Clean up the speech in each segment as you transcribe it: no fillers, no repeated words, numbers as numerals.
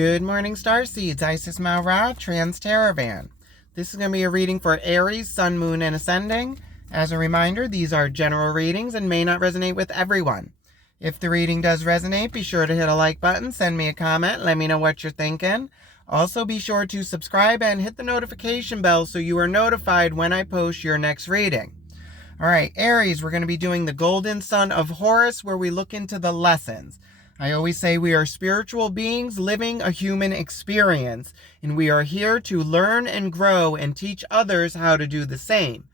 Good morning, Starseeds. Isis Malra, Trans-Teravan. This is going to be a reading for Aries, Sun, Moon, and Ascending. As a reminder, these are general readings and may not resonate with everyone. If the reading does resonate, be sure to hit a like button, send me a comment, let me know what you're thinking. Also, be sure to subscribe and hit the notification bell so you are notified when I post your next reading. All right, Aries, we're going to be doing the Golden Sun of Horus, where we look into the lessons. I always say we are spiritual beings living a human experience, and we are here to learn and grow and teach others how to do the same.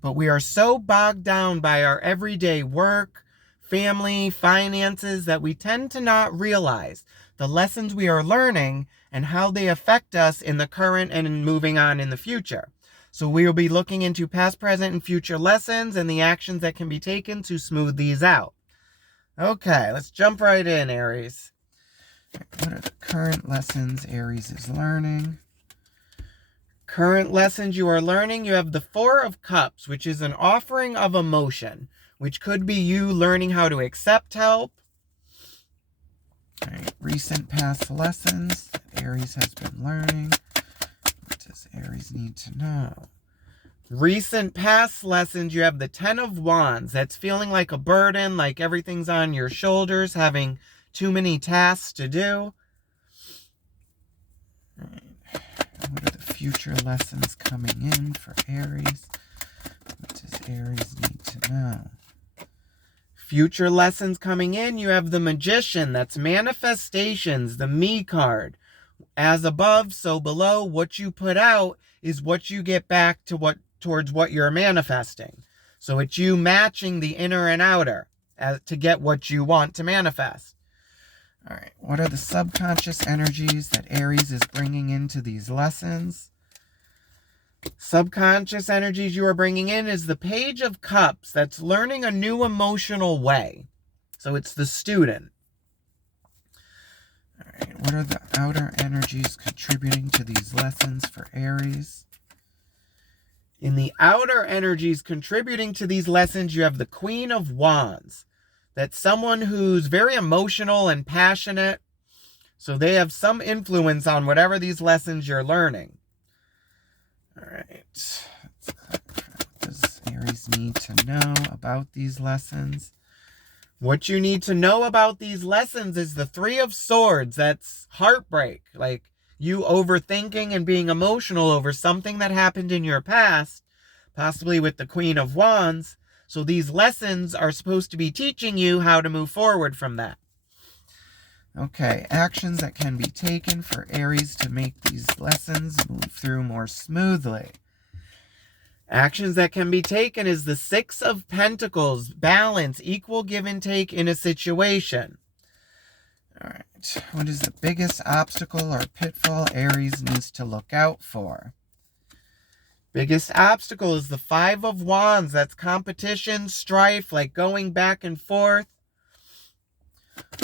But we are so bogged down by our everyday work, family, finances, that we tend to not realize the lessons we are learning and how they affect us in the current and moving on in the future. So we will be looking into past, present, and future lessons and the actions that can be taken to smooth these out. Okay, let's jump right in, Aries. What are the current lessons Aries is learning? Current lessons you are learning, you have the Four of Cups, which is an offering of emotion, which could be you learning how to accept help. All right, recent past lessons that Aries has been learning. What does Aries need to know? Recent past lessons, you have the Ten of Wands. That's feeling like a burden, like everything's on your shoulders, having too many tasks to do. All right. What are the future lessons coming in for Aries? What does Aries need to know? Future lessons coming in, you have the Magician. That's manifestations, the Me card. As above, so below. What you put out is what you get back towards what you're manifesting. So it's you matching the inner and outer to get what you want to manifest. All right, what are the subconscious energies that Aries is bringing into these lessons? Subconscious energies you are bringing in is the Page of Cups. That's learning a new emotional way. So it's the student. All right, what are the outer energies contributing to these lessons for Aries? In the outer energies contributing to these lessons, you have the Queen of Wands. That's someone who's very emotional and passionate. So they have some influence on whatever these lessons you're learning. All right. Let's clarify. What does Aries need to know about these lessons? What you need to know about these lessons is the Three of Swords. That's heartbreak. Like you overthinking and being emotional over something that happened in your past, possibly with the Queen of Wands. So these lessons are supposed to be teaching you how to move forward from that. Okay, actions that can be taken for Aries to make these lessons move through more smoothly. Actions that can be taken is the Six of Pentacles, balance, equal give and take in a situation. All right, what is the biggest obstacle or pitfall Aries needs to look out for? Biggest obstacle is the Five of Wands. That's competition, strife, like going back and forth.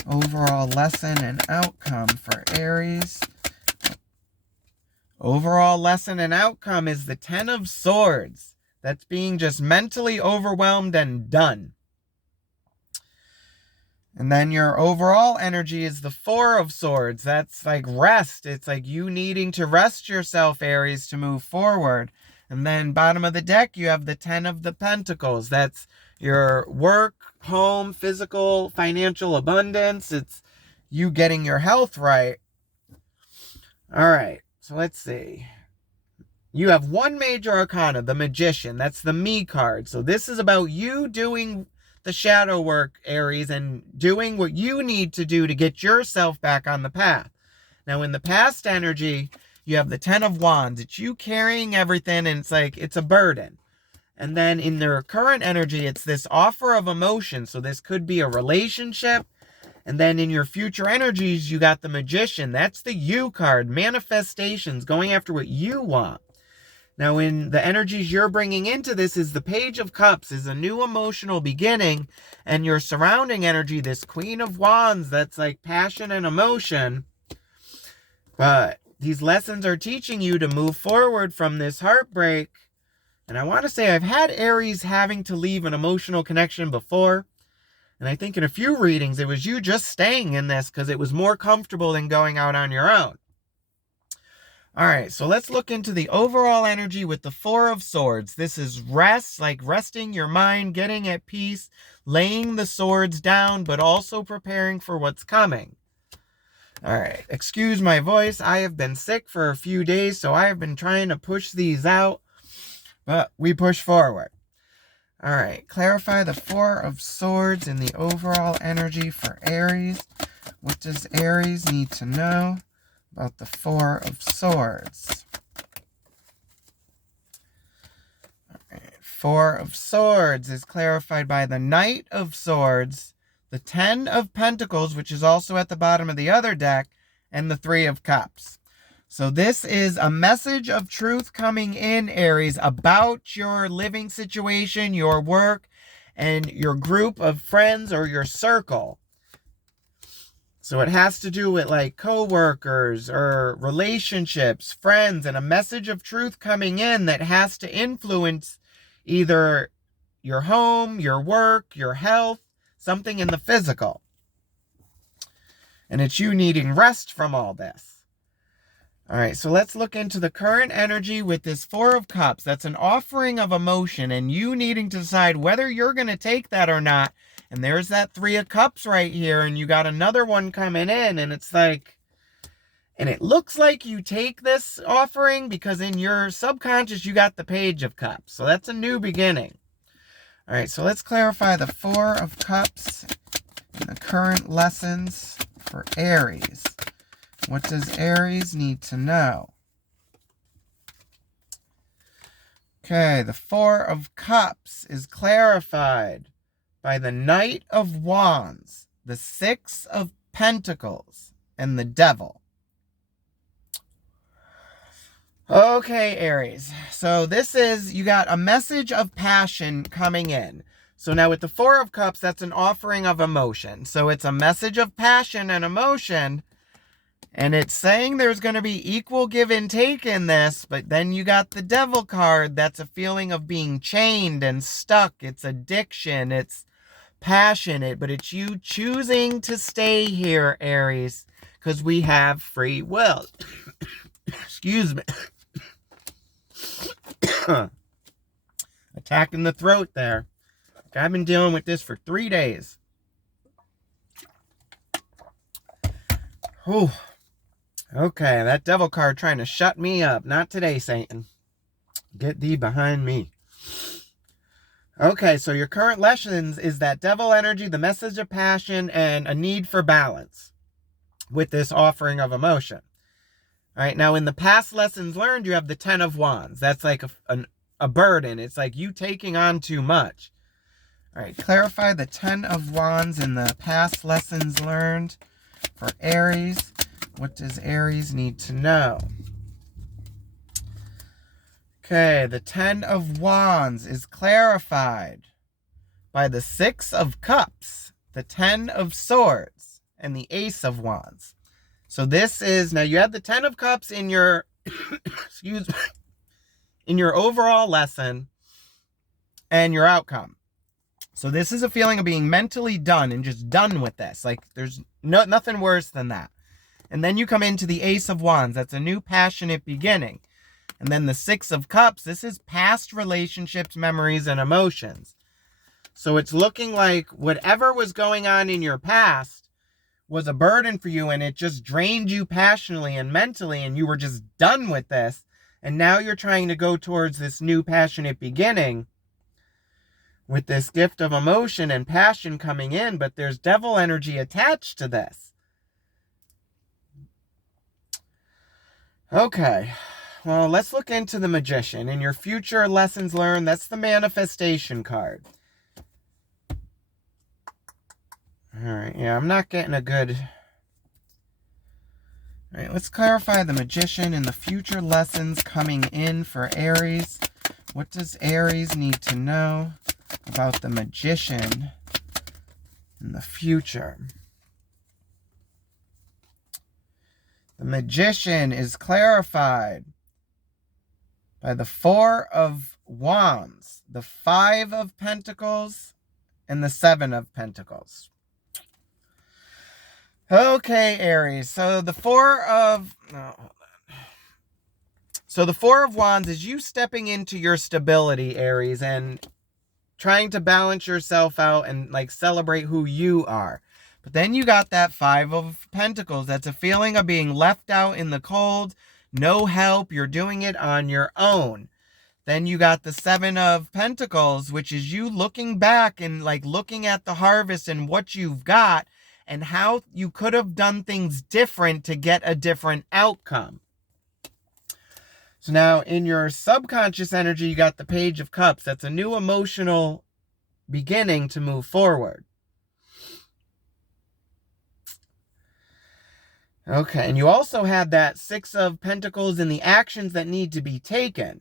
Overall lesson and outcome for Aries. Overall lesson and outcome is the Ten of Swords. That's being just mentally overwhelmed and done. And then your overall energy is the Four of Swords. That's like rest. It's like you needing to rest yourself, Aries, to move forward. And then bottom of the deck, you have the Ten of the Pentacles. That's your work, home, physical, financial abundance. It's you getting your health right. All right. So let's see. You have one major arcana, the Magician. That's the Me card. So this is about you doing the shadow work, Aries, and doing what you need to do to get yourself back on the path. Now, in the past energy, you have the Ten of Wands. It's you carrying everything, and it's like it's a burden. And then in their current energy, it's this offer of emotion. So this could be a relationship. And then in your future energies, you got the Magician. That's the You card, manifestations, going after what you want. Now, in the energies you're bringing into this is the Page of Cups, is a new emotional beginning. And your surrounding energy, this Queen of Wands, that's like passion and emotion. But these lessons are teaching you to move forward from this heartbreak. And I want to say I've had Aries having to leave an emotional connection before. And I think in a few readings, it was you just staying in this because it was more comfortable than going out on your own. All right, so let's look into the overall energy with the Four of Swords. This is rest, like resting your mind, getting at peace, laying the swords down, but also preparing for what's coming. All right, excuse my voice. I have been sick for a few days, so I have been trying to push these out, but we push forward. All right, clarify the Four of Swords and the overall energy for Aries. What does Aries need to know about the Four of Swords? All right, Four of Swords is clarified by the Knight of Swords, the Ten of Pentacles, which is also at the bottom of the other deck, and the Three of Cups. So this is a message of truth coming in, Aries, about your living situation, your work, and your group of friends or your circle. So it has to do with like co-workers or relationships, friends, and a message of truth coming in that has to influence either your home, your work, your health, something in the physical. And it's you needing rest from all this. All right, so let's look into the current energy with this Four of Cups. That's an offering of emotion and you needing to decide whether you're going to take that or not. And there's that Three of Cups right here, and you got another one coming in, and it's like, and it looks like you take this offering because in your subconscious you got the Page of Cups. So that's a new beginning. All right, so let's clarify the Four of Cups and the current lessons for Aries. What does Aries need to know? Okay, the Four of Cups is clarified by the Knight of Wands, the Six of Pentacles, and the Devil. Okay, Aries. So this is, you got a message of passion coming in. So now with the Four of Cups, that's an offering of emotion. So it's a message of passion and emotion. And it's saying there's going to be equal give and take in this, but then you got the Devil card. That's a feeling of being chained and stuck. It's addiction. It's passionate, but it's you choosing to stay here, Aries, because we have free will. Excuse me. Attacking the throat there. I've been dealing with this for 3 days. Whew. Okay, that Devil card trying to shut me up. Not today, Satan. Get thee behind me. Okay, so your current lessons is that Devil energy, the message of passion, and a need for balance with this offering of emotion. All right, now in the past lessons learned, you have the Ten of Wands. That's like a burden. It's like you taking on too much. All right, clarify the Ten of Wands in the past lessons learned for Aries. What does Aries need to know? Okay, the Ten of Wands is clarified by the Six of Cups, the Ten of Swords, and the Ace of Wands. So this is, now you had the Ten of Cups in your, excuse me, in your overall lesson and your outcome. So this is a feeling of being mentally done and just done with this. Like there's nothing worse than that. And then you come into the Ace of Wands. That's a new passionate beginning. And then the Six of Cups. This is past relationships, memories, and emotions. So it's looking like whatever was going on in your past was a burden for you and it just drained you passionately and mentally and you were just done with this. And now you're trying to go towards this new passionate beginning with this gift of emotion and passion coming in, but there's Devil energy attached to this. Okay, well, let's look into the Magician. In your future lessons learned, that's the manifestation card. All right, yeah, I'm not getting a good... All right, let's clarify the Magician and the future lessons coming in for Aries. What does Aries need to know about the Magician in the future? The Magician is clarified by the Four of Wands, the Five of Pentacles, and the Seven of Pentacles. Okay, Aries. So the Four of Wands is you stepping into your stability, Aries, and trying to balance yourself out and like celebrate who you are. But then you got that Five of Pentacles. That's a feeling of being left out in the cold, no help. You're doing it on your own. Then you got the Seven of Pentacles, which is you looking back and like looking at the harvest and what you've got and how you could have done things different to get a different outcome. So now in your subconscious energy, you got the Page of Cups. That's a new emotional beginning to move forward. Okay, and you also had that Six of Pentacles and the actions that need to be taken.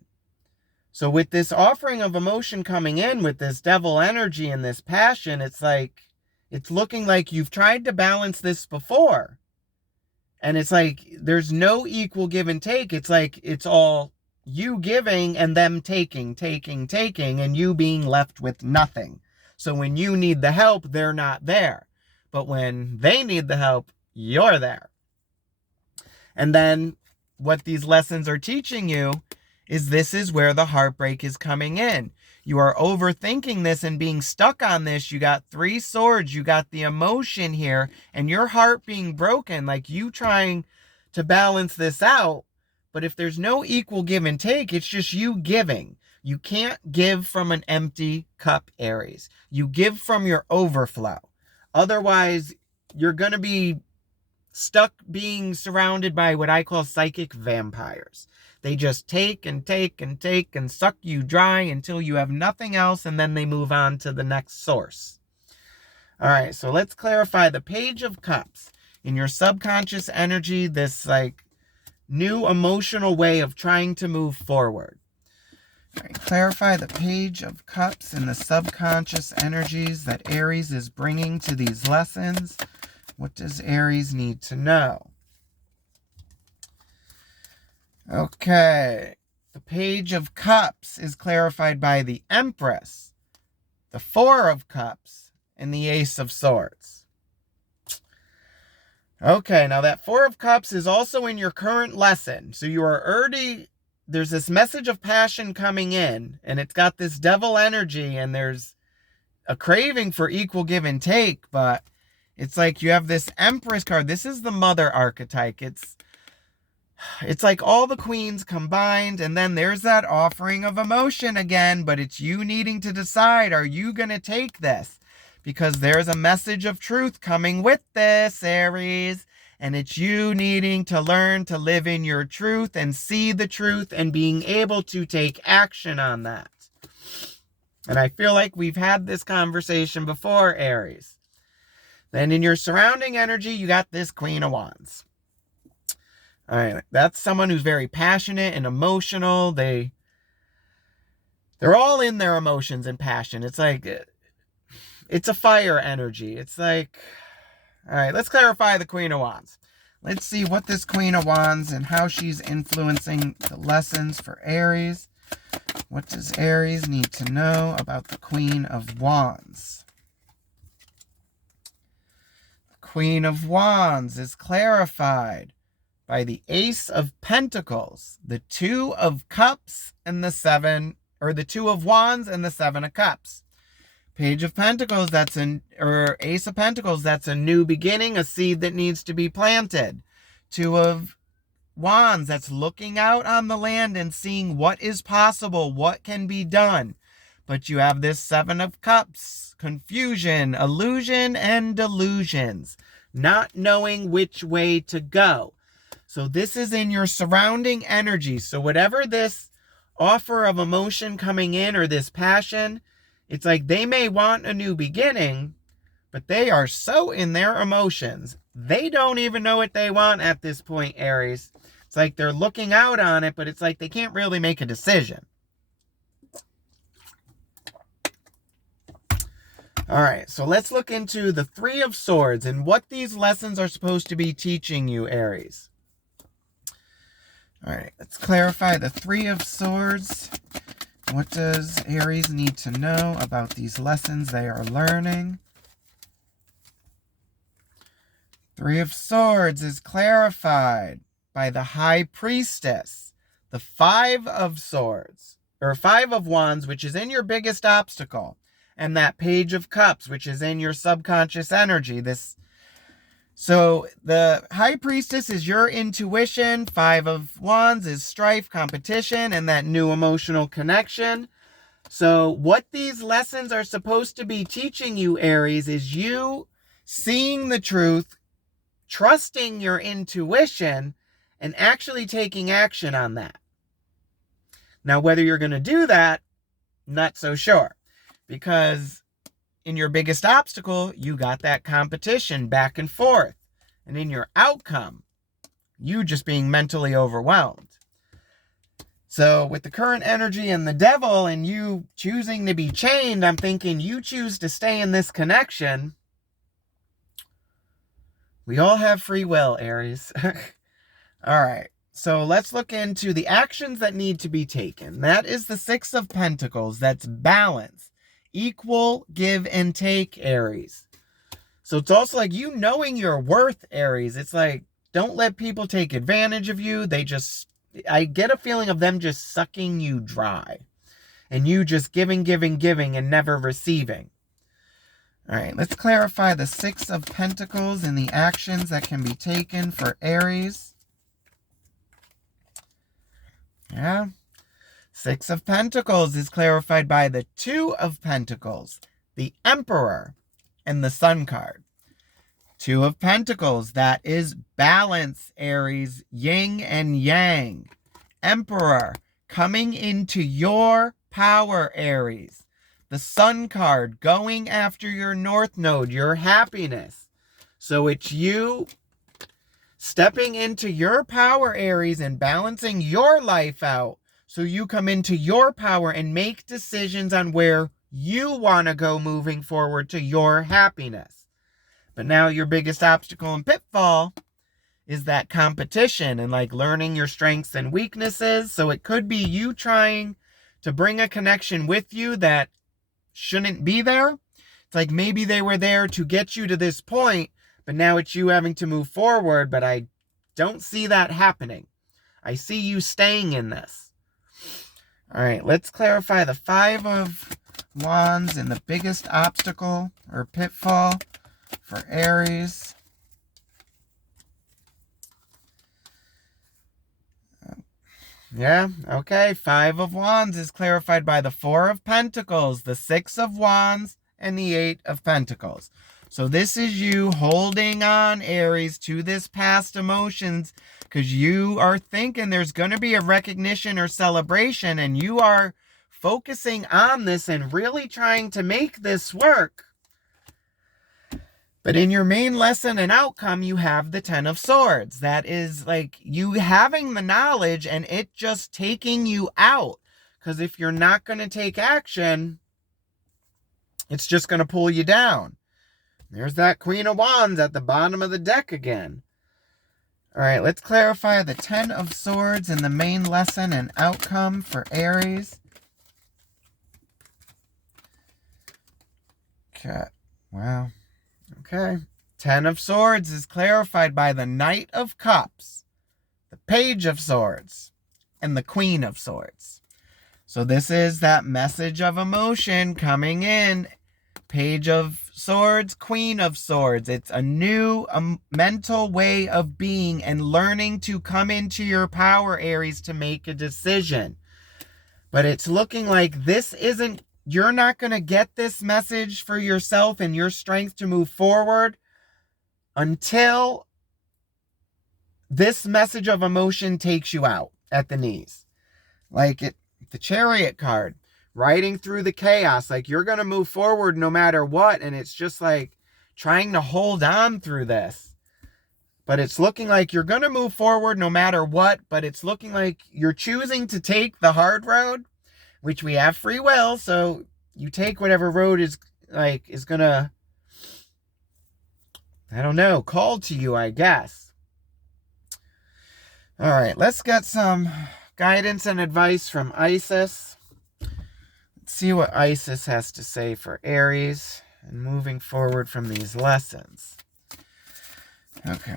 So with this offering of emotion coming in with this devil energy and this passion, it's like, it's looking like you've tried to balance this before. And it's like, there's no equal give and take. It's like, it's all you giving and them taking, and you being left with nothing. So when you need the help, they're not there. But when they need the help, you're there. And then what these lessons are teaching you is this is where the heartbreak is coming in. You are overthinking this and being stuck on this. You got Three Swords. You got the emotion here and your heart being broken, like you trying to balance this out. But if there's no equal give and take, it's just you giving. You can't give from an empty cup, Aries. You give from your overflow. Otherwise, you're going to be stuck being surrounded by what I call psychic vampires. They just take and take and take and suck you dry until you have nothing else, and then they move on to the next source. All right, so let's clarify the Page of Cups. In your subconscious energy, this like new emotional way of trying to move forward. All right, clarify the Page of Cups and the subconscious energies that Aries is bringing to these lessons. What does Aries need to know? Okay, the Page of Cups is clarified by the Empress, the Four of Cups, and the Ace of Swords. Okay, now that Four of Cups is also in your current lesson. So you are already, there's this message of passion coming in, and it's got this devil energy, and there's a craving for equal give and take, but it's like you have this Empress card. This is the mother archetype. It's like all the queens combined, and then there's that offering of emotion again, but it's you needing to decide, are you going to take this? Because there's a message of truth coming with this, Aries, and it's you needing to learn to live in your truth and see the truth and being able to take action on that. And I feel like we've had this conversation before, Aries. Then in your surrounding energy, you got this Queen of Wands. All right, that's someone who's very passionate and emotional. They're all in their emotions and passion. It's like, it's a fire energy. It's like, all right, let's clarify the Queen of Wands. Let's see what this Queen of Wands and how she's influencing the lessons for Aries. What does Aries need to know about the Queen of Wands? The Queen of Wands is clarified by the Ace of Pentacles, the Two of Cups, and the Two of Wands and the Seven of Cups. Page of Pentacles, Ace of Pentacles, that's a new beginning, a seed that needs to be planted. Two of Wands, that's looking out on the land and seeing what is possible, what can be done. But you have this Seven of Cups, confusion, illusion, and delusions, not knowing which way to go. So this is in your surrounding energy. So whatever this offer of emotion coming in or this passion, it's like they may want a new beginning, but they are so in their emotions. They don't even know what they want at this point, Aries. It's like they're looking out on it, but it's like they can't really make a decision. All right, so let's look into the Three of Swords and what these lessons are supposed to be teaching you, Aries. All right, let's clarify the Three of Swords What does Aries need to know about these lessons they are learning? Three of Swords is clarified by the High Priestess. The Five of Swords, or Five of Wands, which is in your biggest obstacle, and that Page of Cups, which is in your subconscious energy. So the High Priestess is your intuition. Five of Wands is strife, competition, and that new emotional connection. So what these lessons are supposed to be teaching you, Aries, is you seeing the truth, trusting your intuition, and actually taking action on that. Now, whether you're going to do that, not so sure. Because in your biggest obstacle, you got that competition back and forth. And in your outcome, you just being mentally overwhelmed. So with the current energy and the devil and you choosing to be chained, I'm thinking you choose to stay in this connection. We all have free will, Aries. All right. So let's look into the actions that need to be taken. That is the Six of Pentacles. That's balance. Equal give and take, Aries. So it's also like you knowing your worth, Aries. It's like, don't let people take advantage of you. I get a feeling of them just sucking you dry. And you just giving, and never receiving. All right, let's clarify the Six of Pentacles and the actions that can be taken for Aries. Yeah. Six of Pentacles is clarified by the Two of Pentacles, the Emperor, and the Sun card. Two of Pentacles, that is balance, Aries, yin and yang. Emperor, coming into your power, Aries. The Sun card, going after your North Node, your happiness. So it's you stepping into your power, Aries, and balancing your life out so you come into your power and make decisions on where you want to go moving forward to your happiness. But now your biggest obstacle and pitfall is that competition and like learning your strengths and weaknesses. So it could be you trying to bring a connection with you that shouldn't be there. It's like maybe they were there to get you to this point, but now it's you having to move forward, but I don't see that happening. I see you staying in this. All right, let's clarify the Five of Wands and the biggest obstacle or pitfall for Aries. Yeah, okay. Five of Wands is clarified by the Four of Pentacles, the Six of Wands, and the Eight of Pentacles. So this is you holding on, Aries, to this past emotions because you are thinking there's going to be a recognition or celebration and you are focusing on this and really trying to make this work. But in your main lesson and outcome, you have the Ten of Swords. That is like you having the knowledge and it just taking you out. Because if you're not going to take action, it's just going to pull you down. There's that Queen of Wands at the bottom of the deck again. All right, let's clarify the Ten of Swords and the main lesson and outcome for Aries. Okay, wow. Okay, Ten of Swords is clarified by the Knight of Cups, the Page of Swords, and the Queen of Swords. So this is that message of emotion coming in. Page of Swords, Queen of Swords. It's a new mental way of being and learning to come into your power, Aries, to make a decision. But it's looking like you're not going to get this message for yourself and your strength to move forward until this message of emotion takes you out at the knees. Like the Chariot card. Riding through the chaos, like you're going to move forward no matter what, and it's just like trying to hold on through this. But it's looking like you're going to move forward no matter what, but it's looking like you're choosing to take the hard road, which we have free will, so you take whatever road is going to, I don't know, call to you, I guess. All right, let's get some guidance and advice from Isis. see what Isis has to say for Aries and moving forward from these lessons. Okay.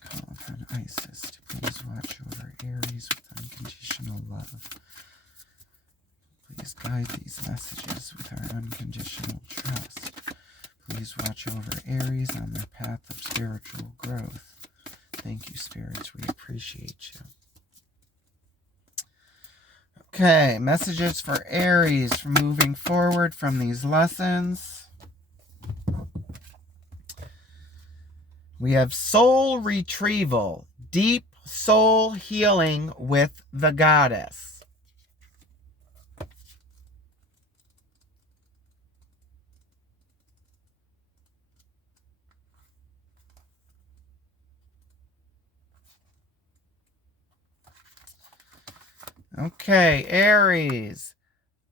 Call upon Isis to please watch over Aries with unconditional love. Please guide these messages with our unconditional trust. Please watch over Aries on their path of spiritual growth. Thank you, spirits. We appreciate you. Okay, messages for Aries for moving forward from these lessons. We have soul retrieval, deep soul healing with the goddess. Okay, Aries.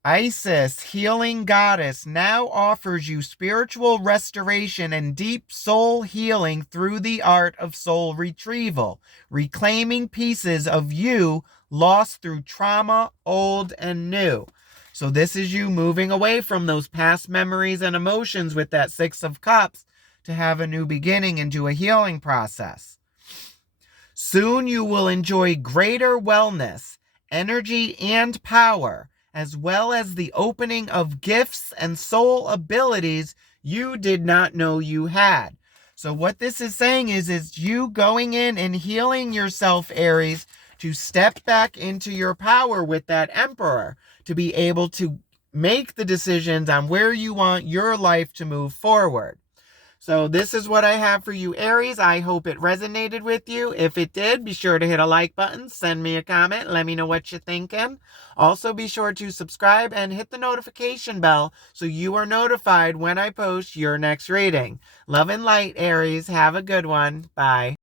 Isis, healing goddess, now offers you spiritual restoration and deep soul healing through the art of soul retrieval, reclaiming pieces of you lost through trauma, old and new. So this is you moving away from those past memories and emotions with that Six of Cups to have a new beginning and do a healing process. Soon you will enjoy greater wellness, energy, and power, as well as the opening of gifts and soul abilities you did not know you had. So what this is saying is you going in and healing yourself, Aries, to step back into your power with that Emperor, to be able to make the decisions on where you want your life to move forward. So this is what I have for you, Aries. I hope it resonated with you. If it did, be sure to hit a like button, send me a comment, let me know what you're thinking. Also, be sure to subscribe and hit the notification bell so you are notified when I post your next reading. Love and light, Aries. Have a good one. Bye.